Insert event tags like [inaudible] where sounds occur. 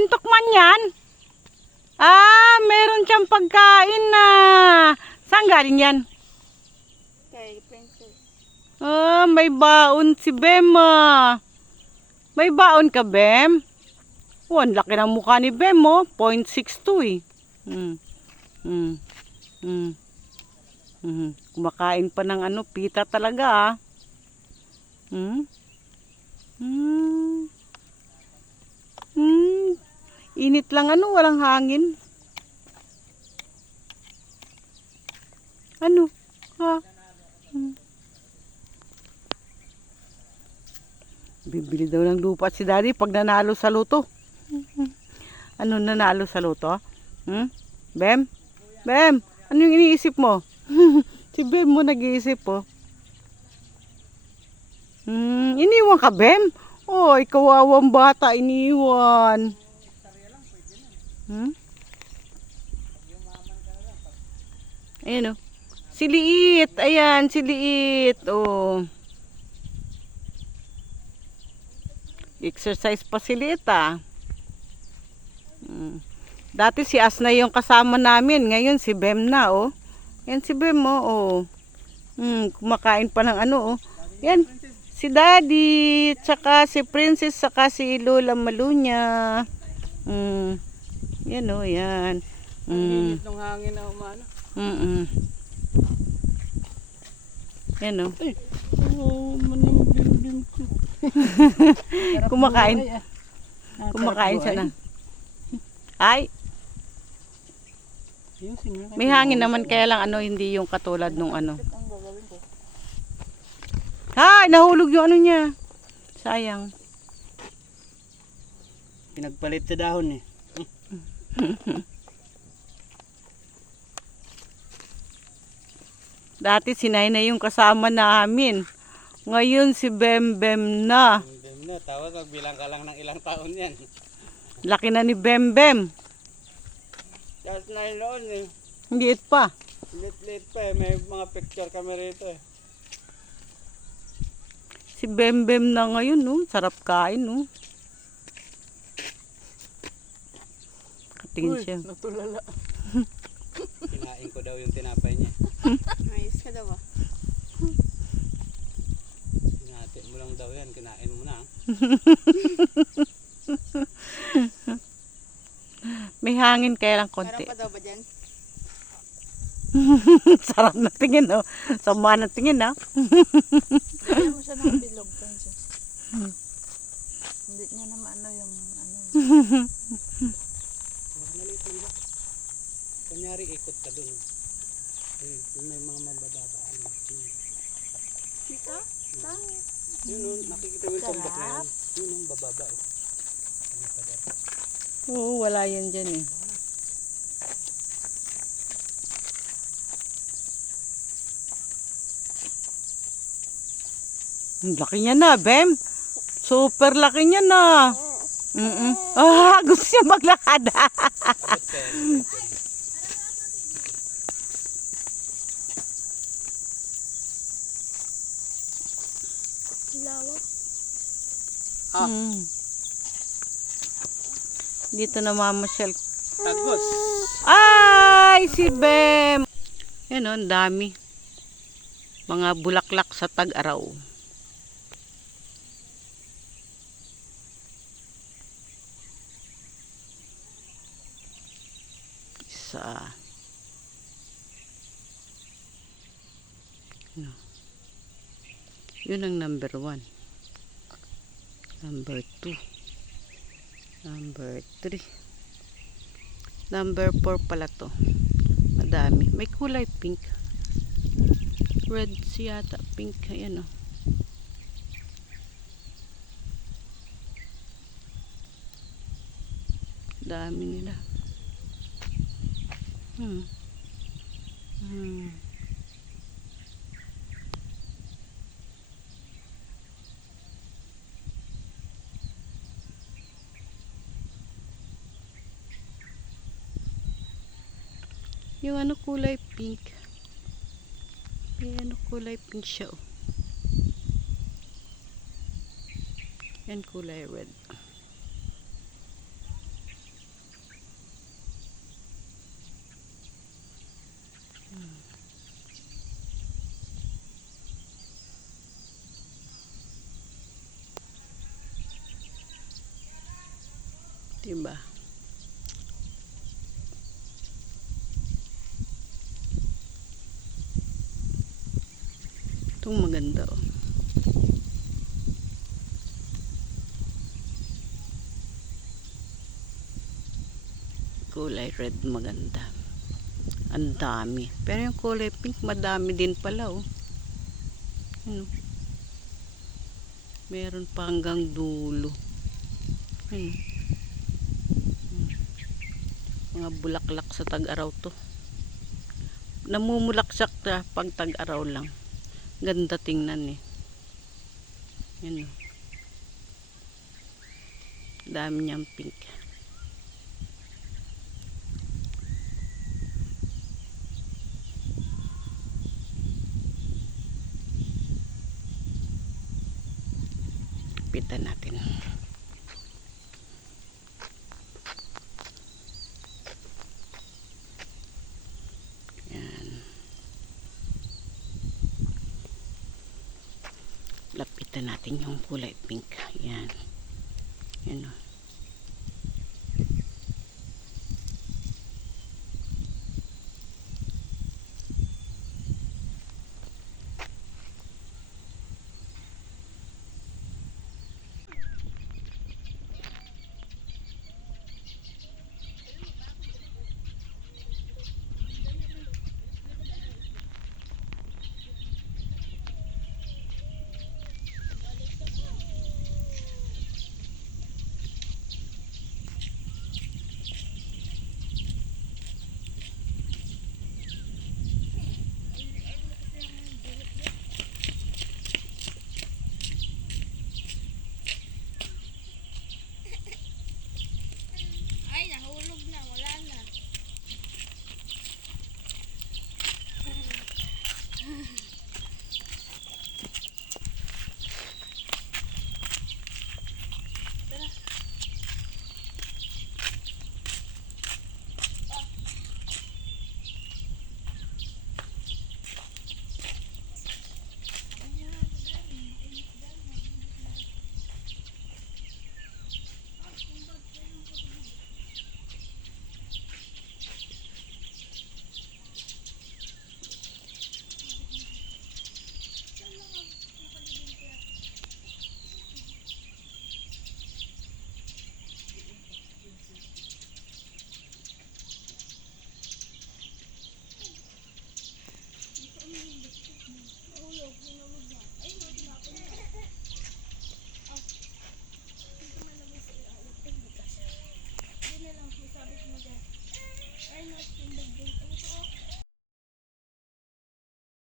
Antok man yan? Ah, meron siyang pagkain na. Saan galing yan? Kay Princess. Ah, may baon si Bem ah. May baon ka, Bem? Oh, ang laki ng mukha ni Bem, oh. 0.62 eh. Hmm. Hmm. Hmm. Hmm. Kumakain pa ng ano, pita talaga ah. Hmm. Hmm. Hmm. Init lang ano, walang hangin. Ano? Ha? Hmm. Bibili daw ng lupa si daddy pag nanalo sa loto. Ano nanalo sa loto? Hmm? Bem? Bem, ano yung iniisip mo? [laughs] si Bem mo nag-iisip po. Hmm, iniwan ka, Bem? Oy, kawawang bata, iniwan. Hmm? Ayan o. Si Liit. Ayan, si Liit. Oh. Exercise pa si Liit ah. Hmm. Dati si Asna yung kasama namin. Ngayon si Bem na oh. Yan si Bem oh. oh. Hmm, kumakain pa ng ano oh. Yan. Si Daddy, tsaka si Princess, tsaka si Lola Malunya. Hmm. Yan oh, yan. Hmm. Init ng hangin na umano. Mm-mm. Yan oh. Oo, manang bimbim ko. Kumakain. Ay, ah. Kumakain siya na. Ay, may hangin naman kaya lang ano, hindi yung katulad nung ano. Ang gagawin ko. Ay, nahulog yung ano niya. Sayang. Pinagpalit sa dahon eh. [laughs] Dati si Nainay yung kasama namin. Ngayon si Bem Bem na. Bim na, tawag magbilang ka lang ng ilang taon yan. Laki na ni Bem Bem. Just na noon eh. Liit pa. Lit-lit pa eh. May mga picture kami rito eh. Si Bem Bem na ngayon, no? Sarap kain, no? Katingin siya. natulala. Kinain ko daw yung tinapay niya. Ayos ka daw ah. Kinati mo lang daw yan. Kinain mo na. ah. May hangin kaya lang konti. pa daw ba dyan? [laughs] Sarap na tingin, no? Sama na tingin, no? Bigyan mo siya ng bilog, princess. Hindi niya naman ano yung ano. [laughs] Kunyari ikot ka dun. Eh, yung may mga mabababa. Ano, yun. Dito? Saan? Yun oh, nakikita mo yung tambak na yun. Yun ang bababa oh. Ano pa daw? Oo, wala yan dyan, eh. Ang laki niya na, Bem. Super laki niya na. Mm Ah, [laughs] gusto niya maglakad. Tapos kaya yun. Lawak. Ah. Mm. Dito na mamasyal. Tagos. Ay, si Bem. Yan o, ang dami. Mga bulaklak sa tag-araw. Isa. Ano? Yun ang number one. Number two. Number three. Number 4 pala to. Madami. May kulay pink. Red siyata. Pink. Ayan o. Dami nila. Hmm. Hmm. Yung ano kulay pink. May ano kulay pink siya oh. And kulay red. Hmm. Diba? Itong maganda oh. Kulay red maganda. Ang dami. Pero yung kulay pink madami din pala oh. Ano? Meron pa hanggang dulo. Ano? Mga bulaklak sa tag-araw to. Namumulaksak na pag tag-araw lang. Ganda tingnan eh. Yan oh. Dami niyang pink. Pitan natin. Yan. Lapitan natin yung kulay pink. Yan. Yan o.